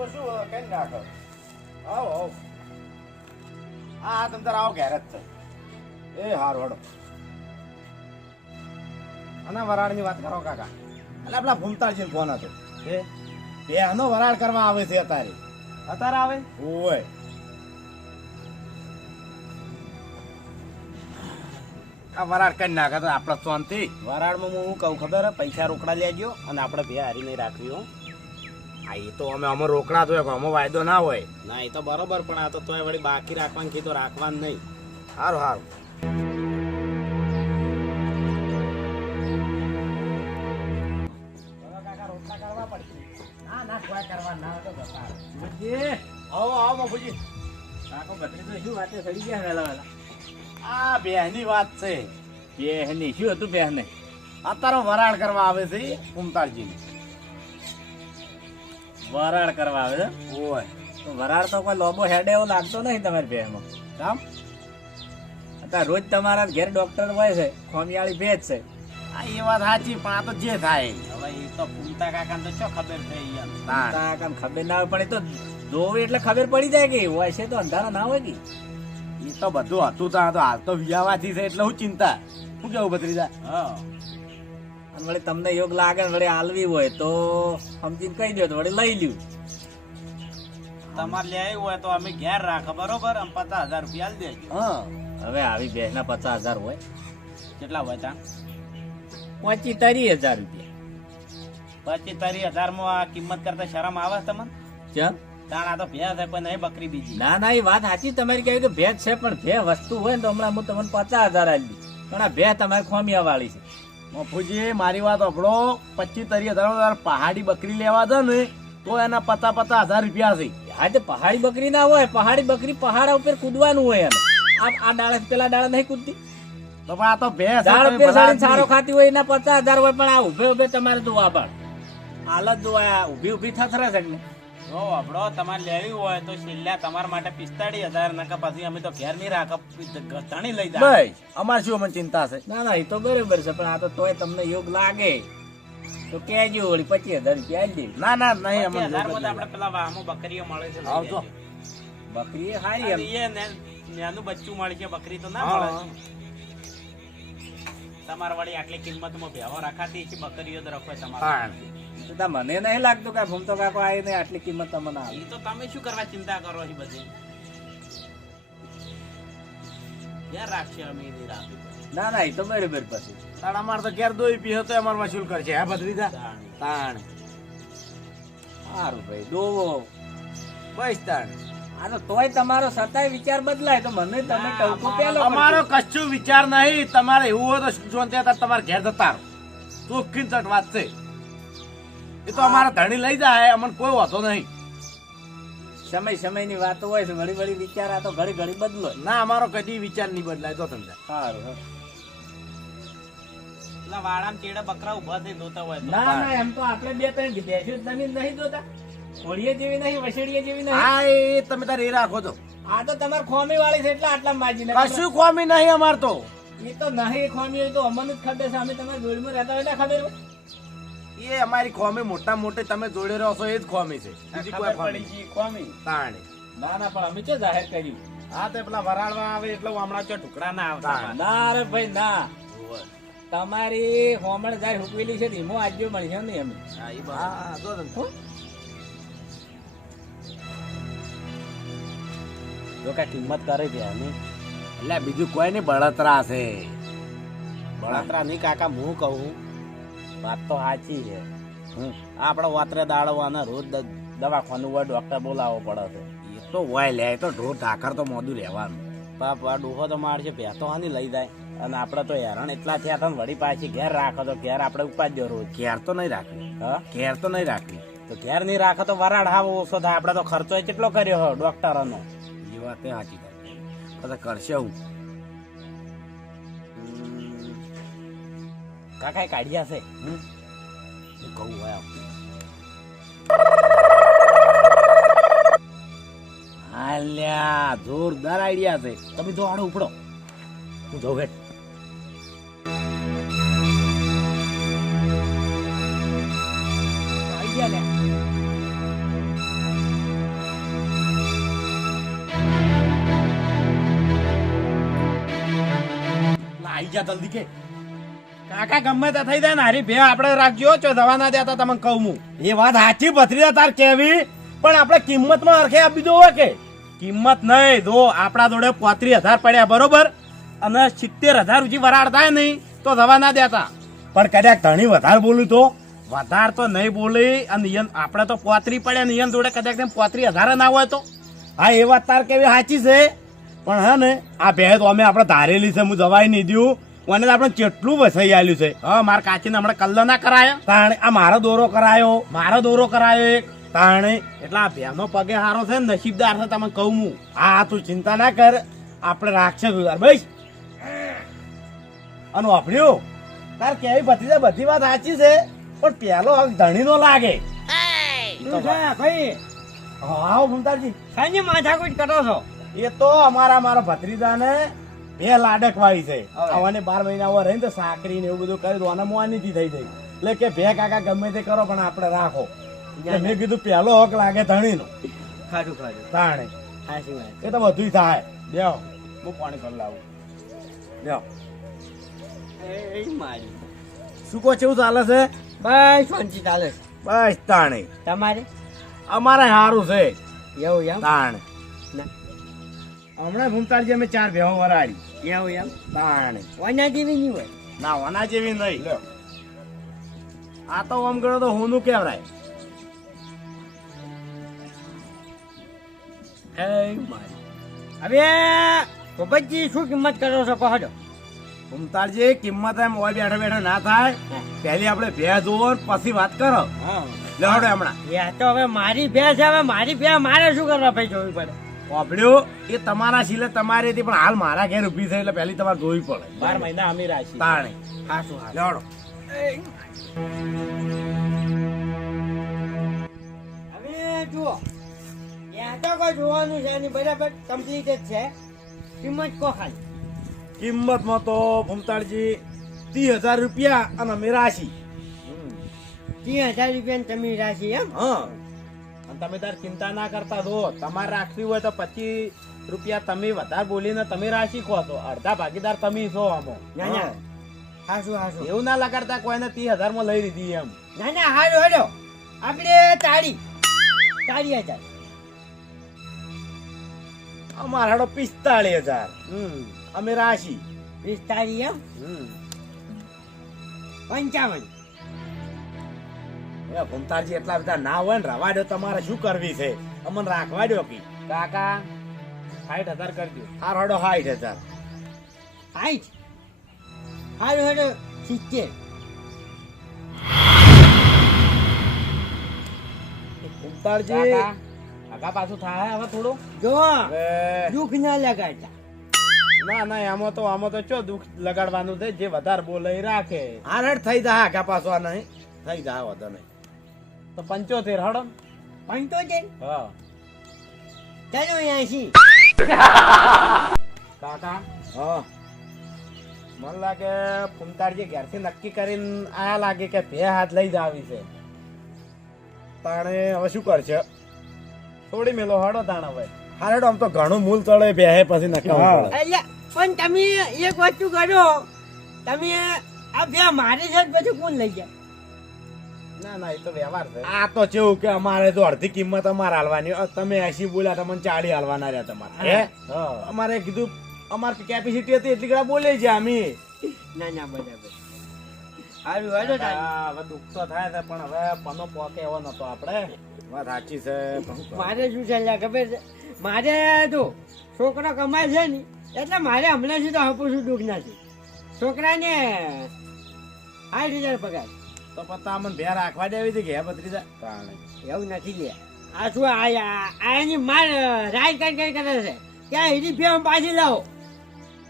તો શું કઈ નાખો આવો આવો. હા તમ તાર આવો ઘેર જ છે. એ હારું હડો અને વરાળની વાત કરો કાકા. એટલે આપણા ભૂમતાજી ફોન હતો. એ? બેનો વરાળ કરવા આવે છે અત્યારે. અત્યારે આવે? ઓય આ વરાળ કઈ નાખે તો આપણે શાંતિ વરાળમાં હું કહું ખબર પૈસા રોકડા લેજો અને આપણે બે હારી નહીં રાખવી હો એ તો અમે અમે રોકડા તો અમે વાયદો ના હોય. ના એ તો બરોબર પણ આ તો તોય વળી બાકી રાખવાનું કીધું રાખવાનું નહીં. સારું સારું આવો આવો બાપુજી. કાકો બત્રી તો શું વાતે સડી ગયા વહેલા વહેલા આ બેહની વાત છે. બેહની શું હતું બેહને? અત્યારે વરાળ કરવા આવે છે કુમતાળજી વરાળ કરવા આવે છે. ઓય. તો વરાળ તો કોઈ લોબો હેડે એવો લાગતો નહીં તમારી બેહમાં કામ? અત્યારે રોજ તમારા ઘેર ડોક્ટર હોય છે ખોમિયાળી ભેજ છે. આ એ વાત સાચી પણ આ તો જે થાય. હવે એ તો પૂમતા કાકા તો ચો ખબર થઈ તાણ. કાકા ખબર ના હોય પણ એ તો જોવે એટલે ખબર પડી જાય કે હોય છે તો અંધારા ના હોય કે. એ તો બધું હતું તા તો હાલ તો વિયાવાથી છે એટલે હું ચિંતા. શું કેવું ભત્રીજા? હા. અને વળી તમને યોગ લાગે વળી આલવી હોય તો સમજીને કહી દો તો વળી લઈ લ્યું. તમારે લેવી હોય તો અમે ઘેર રાખો બરોબર? આમ પચાસ હજાર રૂપિયા દેજો. હા. હવે આવી બેસ ના પચાસ હજાર હોય. કેટલા હોય ત્યાં પચી તરી હજાર રૂપિયા. પચીસ તારી હજારમાં આ કિંમત કરતા શરમ આવે તમને? ચમ? આ તો ભેંસ છે પણ નહીં બકરી બીજી. ના ના એ વાત સાચી. તમારી કહ્યું કે ભેજ છે પણ ભે વસ્તુ હોય ને તો હમણાં હું તમને પચાસ હજાર આપી પણ આ ભે તમારે ખોમિયા વાળી છે. મફુજી મારી વાત આપડો પચીસ તરી હજાર પહાડી બકરી લેવા છે ને તો એના પચાસ પચાસ હજાર રૂપિયા છે. હા તે પહાડી બકરી ના હોય પહાડી બકરી પહાડા ઉપર કૂદવાનું હોય એને. આ આ ડાળા પેલા ડાળા નહીં કૂદતી? તો પણ આ તો ભેંસ ઝાડ ઉપર સારો ખાતી હોય એના પચાસ હજાર હોય પણ આ ઉભે ઉભે તમારે જોવા પણ. હાલત જોવા ઊભી ઊભી થથરે છે નહીં? જો આપણો તમારે લેવી હોય તો છેલ્લા તમારા માટે પિસ્તાળીસ હજાર નકા પછી અમે તો ઘેર નહીં રાખો ધણી લઈ જાય અમારે શું અમને ચિંતા છે? ના ના એ તો બરોબર છે પણ આ તો તોય તમને યોગ લાગે. તો કેજો વળી પચીસ હજાર રૂપિયા દેવી ના ના નહીં અમે આપણે પેલા વાહમાં બકરીઓ મળે છે આવજો. બકરી એ હારી એમ. એ ને- નાનું બચ્ચું મળે છે બકરી તો ના મળે તમારા વળી આટલી કિંમતમાં ભેવો રાખાતી છે બકરીઓ તો રખો તમારે. તાણ. મને નહીં લાગતું કે ભૂમતો કાકો આવી ને આટલી કિંમત તમને આવે. તો તમે શું કરવા ચિંતા કરો છો બધી? ક્યાં રાખશે અમે એની રાખી ના ના એ તો બરોબર પછી. તાણ અમારે તો ઘેર દોઈ પી હતો અમાર વસૂલ કરશે હે ભત્રીજા? તાણ. સારું ભાઈ દોવો. બસ તાણ. આ તો તોય તમારો સતાય વિચાર બદલાય તો મને તમે ટવકો પેલો અમારો કશું વિચાર નહીં તમારે એવું હોય તો જોનતે હતા તમારે ઘેર જતા ચોખ્ખી વાત છે. એ તો અમારા ધણી લઈ જાય અમને કોઈ વાંધો નહીં. સમય સમયની વાતો હોય છે વળી વળી વિચાર આ તો ઘડી ઘડી બદલો ના અમારો કદી વિચાર નહીં બદલાય તો તમને સારું વાડામાં ચેડા બકરા ઊભા થઈ દોતા હોય ના ના એમ તો આપણે બે ત્રણ બેસ્યું જ નહીં નહીં જોતા જેવી નહીં વસેડીએ જેવી નહીં. હા એ તમે તારે એ રાખો છો આ તો તમારે ખોમી વાળી છે એટલે આટલા માજી ને. કશું ખોમી નહીં અમાર તો. એ તો નહીં ખોમી હોય તો અમને જ ખબર છે. અમે તમારા જોડમાં રહેતા હોય એટલે ખબર હોય. એ અમારી ખોમી મોટા મોટી તમે જોડે રહો છો એ જ ખોમી છે. બીજી કોઈ ખોમી ખોમી. તાણે. ના ના પણ અમે છે જાહેર કર્યું? હા તે પેલા વરાળવા આવે એટલે હમણાં ચો ટુકડા ના આવતા. ના રે ભાઈ ના. તમારી હોમણ જાય હુકવેલી છે ને એમાં આજ્યો મળશે ને એમ. હા, જો. જો કઈ કિંમત કરે છે અમે એટલે બીજું કોઈ નહીં બળતરા છે. બળતરા નહીં કાકા હું કહું. વાત તો સાચી છે. આપણે વાતરે દાળવાના રોજ દવાખાનું હોય ડોક્ટર બોલાવવો પડે છે. એ તો હોય લે તો ઢોર ઢાકર તો મોદું રહેવાનું. બાપ આ ડોહો તો મારશે ભેતો હાની લઈ જાય. અને આપણે તો હેરાન એટલા થયા હતા વળી પાછી ઘેર રાખો તો ઘેર આપણે ઉપાડ્યો રોજ. ઘેર તો નહીં રાખવી હા? ઘેર તો નહીં રાખવી તો ઘેર નહીં રાખો તો વરાળ હાવ ઓછો થાય. આપણે તો ખર્ચો કેટલો કર્યો ડોક્ટરનો એ વાત સાચી થાય કરશે હું? કાકા કાઢ્યા છે. હું કહું હોય આલ્યા જોરદાર આઈડિયા છે. તમે જો આનો ઉપડો. હું જાઉં હેઠ. આઈ જા જલ્દી કે. કાકા ગમે તે થઈ જાય ને હારી ભે આપણે રાખજો. છો દવા ના દેતા તમને કહું હું. એ વાત સાચી ભત્રીજા તાર કેવી? પણ આપણે કિંમતમાં હરખે આપી દો કે? કિંમત નહીં. જો આપણા જોડે પોત્રીસ હજાર પડ્યા બરોબર? અને સિત્તેર હજાર સુધી વરાળ થાય નહીં તો દવા ના દેતા પણ કદાચ ધણી વધારે બોલું તો? વધાર તો નહીં બોલી. અને ઈયન આપણે તો પોત્રી પડ્યા ને જોડે કદાચ પોત્રી હજાર ના હોય તો. હા એ વાત તાર કેવી સાચી છે? પણ હા ને આ ભેદ તો અમે આપણે ધારેલી છે હું દવાઈ નહીં દઉં. અને આપણે કેટલું વસાઈ આલ્યું છે. હા મારા કાચીને હમણાં કલ્લો ના કરાયો. તાણે આ મારો દોરો કરાયો. મારો દોરો કરાયો એક. તાણે એટલે આ ભેનો પગે હારો છે નસીબદાર છે તમે કહું હું. હા તું ચિંતા ના કર. આપણે રાખશે ગુજાર ભાઈ અને વાપર્યું. તાર કેવી ભત્રીજા બધી વાત સાચી છે. પણ પેલો હક ધણી નો લાગે. હા આવો ભૂમતાજી સાંજે માથાકૂટ કરો છો. એ તો અમારા મારા ભત્રીજાને બે લાડક વાળી છે. હવે. બાર મહિના over રહીને તો સાકરી ને એવું બધું કર્યું અને મોનીથી થઈ જાય એટલે કે ભે કાકા ગમે તે કરો પણ આપણે રાખો. મેં કીધું પેલો હક લાગે ધણીનો. ખાધું ખાધું. તાણે. એ તો બધું થાય. બેહો. હું પાણી કરી લાવું. બેહો. એ મારી. શું કહો કેવું ચાલે છે? બસ શાંતિ ચાલે છે. બસ તાણે. તમારે? અમારે સારું છે. એવું એમ? તાણે. હમણાં ભૂમતાજી અમે ચાર ભેહો વરાડી એવું એમ? તાણે ઓના જેવી નહીં હોય? ના ઓના જેવી નહીં. આ તો આમ ગણો તો હોનું કેવરાય હવે ગોપતજી શું કિંમત કરો છો? કહો છો ભૂમતાજી કિંમત એમ હોય બેઠા બેઠા ના થાય. પહેલી આપણે ભેહ જોવો પછી વાત કરો. લેવડો હમણાં. એ તો હવે મારી ભેંસ છે, હવે મારી ભેંસ મારે શું કરવા ભાઈ જોવી પડે? વાપર્યું એ તમારા સિલે તમારે હતી પણ હાલ મારા ઘેર ઊભી થઈ એટલે પહેલી તમારે જોવી પડે. બાર મહિના અમે રાશી. તાણે. હાસું હા લેવડો. હવે જુઓ ત્યાં તો કોઈ જોવાનું છે નહીં બરાબર કમ્પ્લીટ જ છે. કિંમત કો ખાલી? કિંમતમાં તો ભૂમતાળજી ત્રીસ હજાર રૂપિયા અને અમે રાશી. ત્રીસ હજાર રૂપિયાની તમે રાશિ એમ? હા. તમે તાર ચિંતા ના કરતા જો તમારે રાખવી હોય તો પચીસ રૂપિયા તમે વધારે બોલીને તમે રાખી કહો તો અડધા ભાગીદાર તમે છો આમો. એવું ના લગાડતા કોઈને ત્રીસ હજારમાં લઈ લીધી એમ. ના ના હારો હારો આપણે તાળી. તાળી હજાર અમારા હાડો પિસ્તાળીસ હજાર. અમે રાશી. પિસ્તાળીસ એમ? પંચાવન. એ ભૂમતાળજી એટલા બધા ના હોય ને રવા દો તમારે શું કરવી છે? અમને રાખવા દો કી. કાકા સાઠ હજાર કરજો હાર હડો સાઠ હજાર. હાઈટ સારું હેડો સિત્તેર. કાકા કાકા પાછું થાય હવે થોડું? જો દુઃખ ના લગાડતા. ના ના આમાં તો આમાં તો ચો દુઃખ લગાડવાનું છે જે વધારે બોલે રાખે. હારડ થઈ જાય આગા પાછો આ નહીં. થઈ જાય વધો નહીં. તો પંચોતેર હડો. પંચોતેર? હા. ચાલો એસી કાકા હા. મને લાગે ફૂમતારજી ઘેરથી નક્કી કરીને આયા લાગે કે બે હાથ લઈ જ આવી છે. તાણે હવે શું કરશે? થોડી મેલો હડો તાણ હવે હારે આમ તો ઘણું મૂલ તળે બે પછી નક્કી પડે. પણ તમે એક વસ્તુ કરો. તમે આ બે મારી છે પછી કોણ લઈ જાય? ના ના એ તો વ્યવહાર છે. આ તો કેવું કે અમારે તો અડધી કિંમત અમારે હાલવાની તમે એસી બોલ્યા તમને ચાળી હાલવાના રહ્યા તમારે. હે. અમારે કીધું અમારી કેપેસિટી હતી એટલી કડા બોલે છે અમે. ના ના બરાબર સારું હવે દુઃખ તો થાય છે પણ હવે પનો પોકે એવો નતો આપણે. વાત સાચી છે શું? મારે શું છે ખબર છે? મારે જો છોકરો કમાય છે ને એટલે મારે હમણાં સુધી આપું છું દુઃખ નથી. છોકરાને આઠ હજાર પગાર. તો પત્તા અમને ભેર રાખવા દેવી હતી કે હે ભત્રીજા. એવું નથી લે આ શું આયા આ- આ માર રાજ કઈ કઈ કરે છે. ત્યાં હીરી ફેમ પાછી લાવો?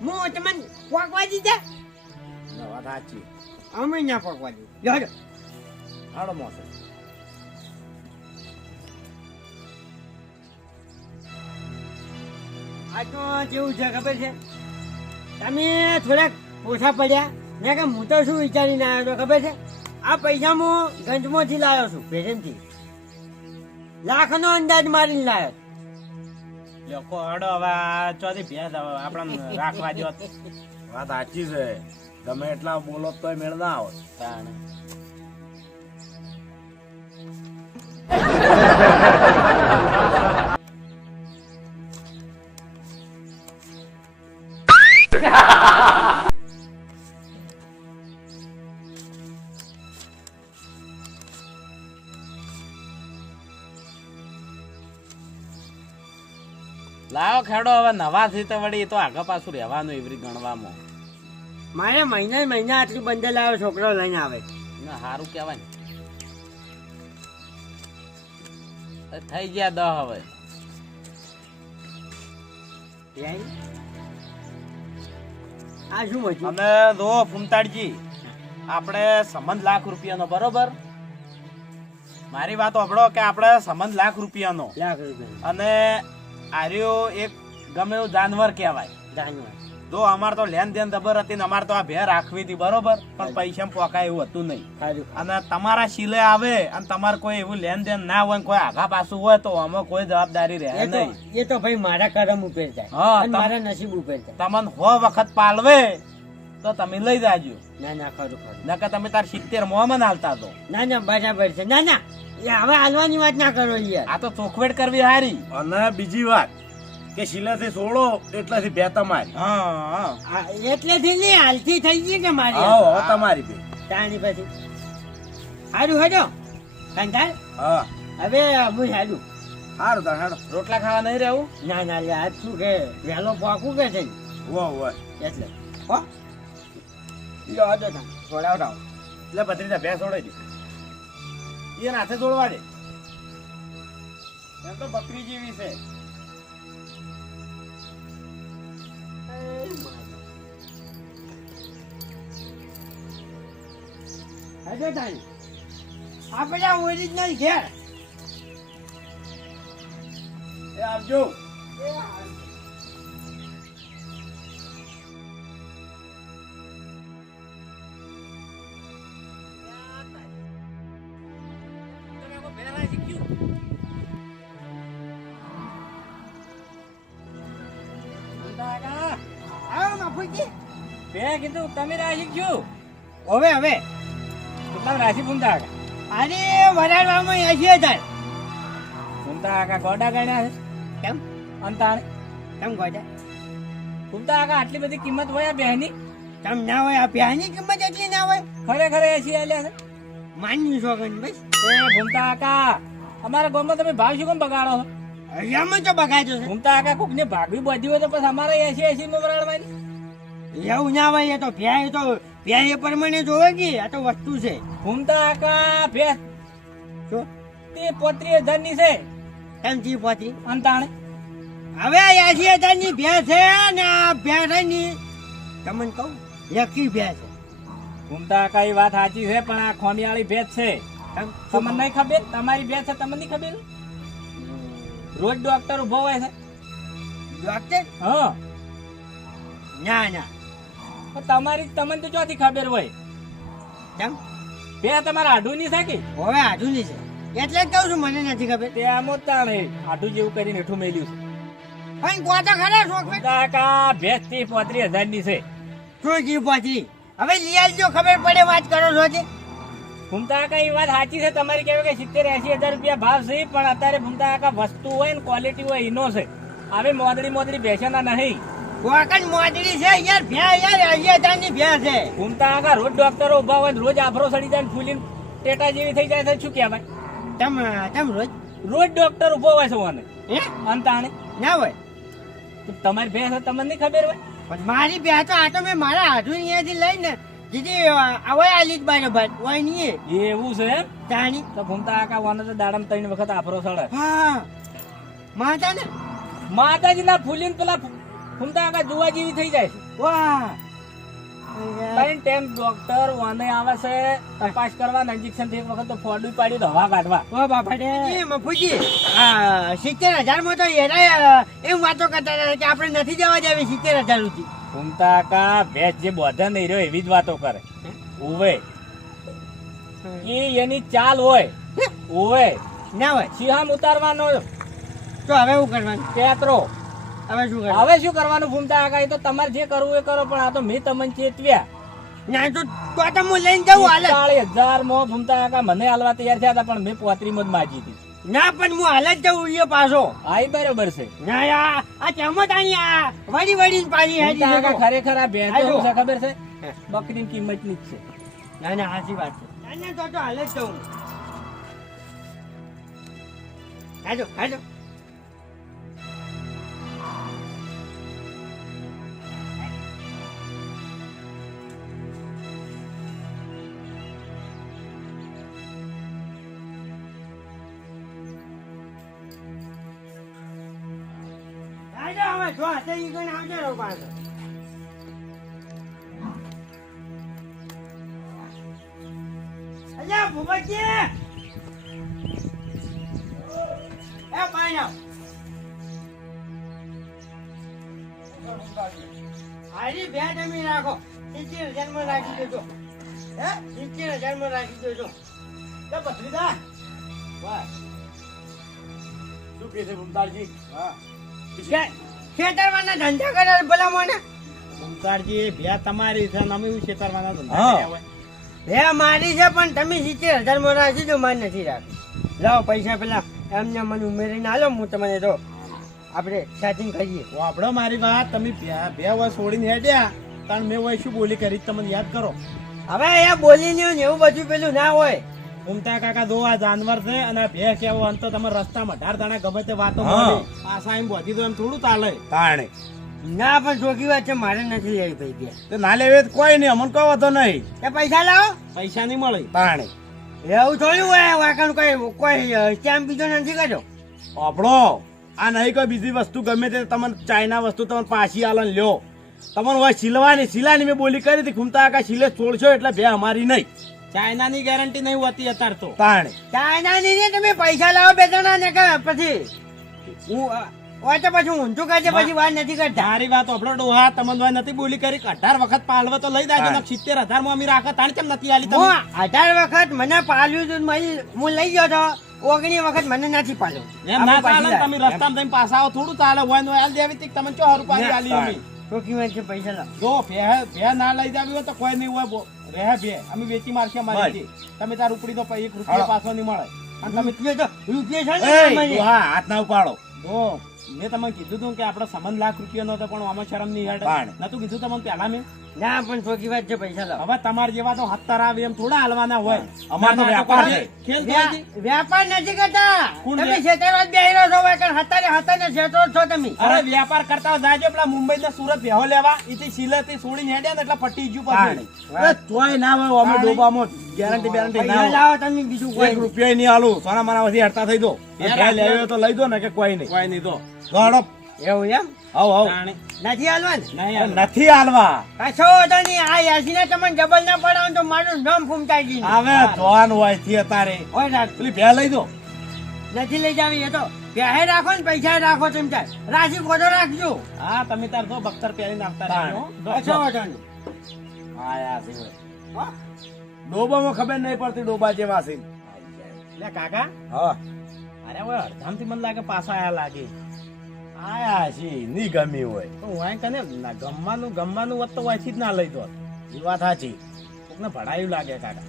હું તમને પોકવા દીધા ના, વાત સાચી. અમે ના પોકવા દીધું લ્યો, લ્યો. હાડો મોસે. આ તો કેવું છે ખબર છે? તમે થોડાક ઓછા પડ્યા. મેં કે હું તો શું વિચારીને આવ્યો તો ખબર છે? આ પૈસા હું ગંજમાંથી લાવ્યો છું પેશનથી લાખનો અંદાજ મારીને લાવ્યો લોકો હડો હવે આ ચોથી ભેંસ હવે આપણને રાખવા દો વાત સાચી છે. તમે એટલા બોલો તોય મેળ ના આવે. તાણ. ખેડો હવે નવા થી તો વળી તો આગળ પાછું રહેવાનું એવરી ગણવામાં. મારે મહિને મહિને આટલી બંડલ આવે છોકરો લઈને આવે. ના સારું કહેવાય ને. થઈ ગયા દહ હવે. આ શું વધ્યું? અમે જો ફૂમતાડજી આપણે સંબંધ લાખ રૂપિયાનો બરોબર? મારી વાત સાંભળો કે આપણે સંબંધ લાખ રૂપિયાનો. લાખ રૂપિયા અને આર્યો એક ગમે એવું જાનવર કહેવાય. જાનવર. જો અમાર તો લેન દેન જબર હતી ને અમાર તો આ ભેર રાખવી હતી બરોબર? પણ પૈસા પોકાય એવું હતું નહીં. અને તમારા શીલે આવે અને તમારે કોઈ એવું લેન દેન ના હોય કોઈ આઘા પાછું હોય તો અમે કોઈ જવાબદારી રહે નહીં. એ તો ભાઈ મારા કરમ ઉપર જાય. હા, મારા નસીબ ઉપર જાય. તમને હો વખત પાલવે. તો તમે લઈ જાજો. ના ના ખરું ખરું. નકર તમે તાર સિત્તેર મોમાં હાલતા તો. ના ના બરાબર છે. ના ના એ હવે હાલવાની વાત ના કરો યાર. આ તો ચોખવેટ કરવી હારી. અને બીજી વાત કે શીલાથી સોળો એટલાથી બે તમારી. હા એટલેથી નહીં હાલથી થઈ ગઈ કે મારી હા તમારી બે. તાણી પછી. હારું હજો કંટાળ? હા. હવે હું હેડું. સારું તાર હારું રોટલા ખાવા નહીં રહેવું? ના ના લે આજ શું કે વહેલો પાકું કે છે? વો વો એટલે હો. લો હજો તા. છોડાવડાવ એટલે ભત્રીજા બે સોડાઈ દે. એ હાથે જોડવા દે. એમ તો બકરી જેવી છે. હજો તાણી આપણે ઓરિજિનલ ઘેર. એ આવજો. આવો તમે રાશિ છું? હવે હવે. તમે રાશી ફૂમતા અરે વરાળવામાં એસી હજાર ફૂમતા કાકા ગોડા ગણ્યા છે? કેમ? અંતાણે. કેમ ગોડા? ફૂમતા કાકા આટલી બધી કિંમત હોય આ બેહની? કેમ ના હોય? આ પ્યાની કિંમત એટલી ના હોય? ખરેખર એસી આલ્યા છે? માનવી શોગન બસ? એ ફૂમતા કાકા અમારા ગામમાં તમે ભાવ શું કેમ બગાડો છો? અહીંયામાં તો બગાડ્યો છે. ફૂમતા કાકા કોકને ભાગવી બધી હોય તો પછી અમારે એસી એસી માં બરાડવાની એવું ના હોય એ તો પ્યા તો પ્યા એ પ્રમાણે જોવે કે આ તો વસ્તુ છે. ઘૂમતા કાકા ભે જો. તે પોત્રીસ ધનની છે. એમ જી પહોંચી અંતાણે. હવે એસી હજારની ભે છે ને આ ભેંસની તમને કહું એકી ભેંસ છે. ઘૂમતા કાકા એ વાત સાચી છે પણ આ ખોમિયાળી ભેજ છે? તમને નહીં ખબર? તમારી ભેજ છે તમને નહીં ખબર? રોજ ડોક્ટર ઊભો હોય છે. ડોક્ટર હા. ના ના. તમારી તમને તો ચોથી ખબર હોય. કેમ? બે તમારા આડું નહીં છે કે? હવે નહીં છે. એટલે જ કહું છું મને નથી ખબર. તે આમ જ તાણે આઢું જેવું કરીને હેઠું મેલ્યું છે. પણ કોતો ખરા શોખ કાકા ભેંસથી પોત્રીસ હજારની છે. શું જી પોત્રી? હવે લિયાલ જો ખબર પડે વાત કરો છો તે ભૂમતા કાકા એ વાત સાચી છે. તમારી કહેવાય કે સિત્તેર એસી હજાર રૂપિયા ભાવ છે પણ અત્યારે ભૂમતા કાકા વસ્તુ હોય ને ક્વોલિટી હોય એનો છે. હવે મોદડી મોદડી બેસેના નહીં. કોકન મોદડી છે યાર ભેં યાર અહીંયા હજારની ભેં છે. ઘૂમતા કાકા રોજ ડોક્ટરો ઊભા હોય ને રોજ આફરો સડી જાય ને ફૂલીને ટેટા જેવી થઈ જાય છે શું કહેવાય તમ તમ રોજ? રોજ ડોક્ટર ઊભો હોય છે ઓને. હે? અંતાણે ના હોય. તમારી ભેંસ તમને નહીં ખબર હોય? પણ મારી ભેં તો આ તો મેં મારા હાથું અહીંયાથી લઈને દીદી હવે આલી જ બરાબર હોય નહીં એવું છે તાણી. તો ઘૂમતા આકા વાનો તો દાડમ ત્રણ વખત આફરો સડે હા. માતા ને માતાજીના ફૂલીને પેલા ફૂમતા કાકા જોવા જેવી થઈ જાય વાહ. ત્રણ ટાઈમ ડોક્ટર વાને આવે છે તપાસ કરવા ઇન્જેક્શન એક વખત તો ફોડું પાડી હવા કાઢવા. ઓ બાપા રે મફુજી આ સિત્તેર હજારમાં તો એના એમ વાતો કરતા હતા કે આપણે નથી જવા દેવી સિત્તેર હજાર સુધી. કાકા ભેંસ જે બોધે નહીં રહ્યો એવી જ વાતો કરે. ઉવે. એ એની ચાલ હોય. ઉવે. ના હોય. સિંહામ ઉતારવાનો તો હવે શું કરવાનું? તેતરો હવે શું કરે હવે શું કરવાનું? ભૂમતા કાકા એ તો તમારે જે કરવું એ કરો પણ આ તો મેં તમને ચેતવ્યા. ના તો તો તો હું લઈને જાઉં હાલે. ચાલીસ હજારમાં ભૂમતા કાકા મને હાલવા તૈયાર થયા હતા પણ મેં પોતરી માં જ માજી હતી. ના પણ હું હાલ જ પાછો. આ બરોબર છે. ના યા આ ચમોટાની આ વળી વળી પાણી હેડી કાકા ખરેખર આ. છે ખબર છે? બકરીની કિંમતની જ છે. ના ના સાચી વાત છે. ના ના તો તો હાલ જ જાઉં. હાજો હાજો હાજો હાથે ઈ ગણ આવજો રો પાસે અલ્યા, ભૂપતજી! એ આવ. હારી બે જમી રાખો સિત્તેર હજારમાં રાખી દેજો. હે? સિત્તેર હજારમાં રાખી દેજો. તો ભત્રીજા! વાહ. શું કહે છે ભૂમતાલજી હા ખેતરવાના ધંધા કરે ભલા મને ભૂમતાજી ભ્યા તમારી છે અમે એવું છેતરવાના ધંધા હા. કર્યા હોય. ભે મારી છે પણ તમે સિત્તેર હજારમાં રાખી દો મારે નથી રાખી. લાવો પૈસા પેલા એમને મને ઉમેરીને આલો હું તમને તો આપણે સેટિંગ કરીએ. વાપડો મારી વાત તમે ભ્યા ભ્યા હોય છોડીને હેડ્યા કારણ મેં હોય શું બોલી કરી તમને યાદ કરો. હવે એ બોલી ને એવું બધું પેલું ના હોય. ઉમતા કાકા દો આ જાનવર છે અને આ ભે કેવો અંત તમે રસ્તામાં અઢાર દાણા ગમે તે વાતો. પાછા એમ વધી તો એમ થોડું ચાલે તાણે. ના પણ જોગી વાત છે મારે નથી લેવી ભાઈ બે તે ના લેવે તો કોઈ નહીં અમને કહો તો નહીં. એ પૈસા લાવો. પૈસા નહીં મળે. તાણે. એવું થોડું હોય વાકણ કોઈ કોઈ સ્ટેમ્પ બીજો નથી કર્યો આપણો આ નહીં કોઈ બીજી વસ્તુ ગમે તે તમને ચાઇના વસ્તુ તમે પાછી આલન લ્યો. તમને હોય સિલવાની સિલાની મેં બોલી કરી હતી ઘૂમતા આકા સિલે છોડશો એટલે બે અમારી નહીં. ચાઇનાની ગેરંટી નહીં હોતી અત્યારે તો. પણ ચાઇના ની તમે પૈસા લાવો બે જણા ને કે પછી? હું હોય તો પછી ઊંધું કાઢે પછી વાત નથી કરતા. તારી વાત આપણો ડોહા તમને હોય નથી બોલી કરી અઢાર વખત પાલવે તો લઈ. ને સિત્તેર હજારમાં અમી રાખત તાણ કેમ નથી આલી તમે? અઢાર વખત મને પાલ્યું તું હું લઈ ગયો તો ઓગણી વખત મને નથી પાલ્યો. એમ ના ચાલે તમે રસ્તામાં થઈને પાછા આવો થોડું ચાલે હોય ને હાલ દેવી તીક તમે ચો હરું આલી અમે? છે પૈસા લાવો. જો ભે ભે ના લઈ જાવી હોય તો કોઈ નહીં હોય બો- રહે અમે વેચી મારશે મારી તમે તાર ઉપડી તો એક રૂપિયા. પાછો નહીં મળે. અને તમે રૂપિયો છે ને હા હાથ ના ઉપાડો મેં તમને કીધું હતું કે આપણો સંબંધ લાખ રૂપિયાનો હતો પણ આમાં શરમ નહીં હેડ. નતું કીધું તમને પહેલા મેં? ના પણ ટોકી વાત છે પૈસા લાવો. હવે તમારા જેવા તો હત્તર આવે એમ થોડા હાલવાના હોય. અમાર તો વેપાર છે. વ્યાપાર નથી કરતા. તમે જ રહ્યો છો વાકણ હતારે હતાને છેતરો જ છો તમે. અરે વેપાર કરતા જાજો પેલા મુંબઈ ને સુરત વેહો લેવા. એથી સિલે થી છોડીને હેડ્યા ને એટલે પટી ગયું. પાછું. તોય ના હોય અમે. ડોબામાં ગેરંટી બેરંટી ના લાવો તમે બીજું કોઈ. રૂપિયા નહીં આલું. સોના મારા વધી હડતા થઈ દો. બે લેવી તો લઈ દો ને કે કોઈ નહીં. કોઈ નહીં તો. દોડો એવું એમ? આવ આવ. નથી હાલવા. નથી હાલવા. કશો વાંધો નહીં આ યાસીને તમને ડબલ ના પડાવો તો મારું નામ ફૂમતાજી હવે જોવાનું હોય રાખ પેલી ભે લઈ દો. નથી લઈ જાવી એ તો પહેરે રાખો ને પૈસા રાખો તેમ ચાલ રાશિ ખોટો રાખજો. હા તમે તાર તો બખ્તર પહેરી. રહેજો. જો, કશો વાંધો નહીં. આયા છે. ડોબામાં ખબર નહીં પડતી ડોબા જેવા છે. કાકા. હા. અરે હવે અડધામથી મને લાગે પાછા આયા લાગે. આયા છે નહીં ગમી હોય. હું ને કને ગમવાનું ગમવાનું વત તો વાંચી જ ના લઈ દો એ વાત સાચી. કોકને ભડાયું લાગે કાકા.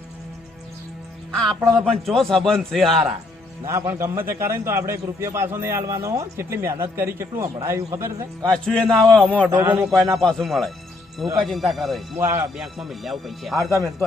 આ આપણા તો પણ ચો સંબંધ છે હારા. ના પણ ગમે તે કરે ને તો આપણે એક રૂપિયા પાછો નહીં હાલવાનો હો. કેટલી મહેનત કરી કેટલું હંભળાયું ખબર છે? કશું એ ના હોય અમો ડોબો કોઈ ના પાછું મળે. તું કા ચિંતા કરે હું આ બેંકમાં મિલ આવું પૈસા. હારતા તમે તો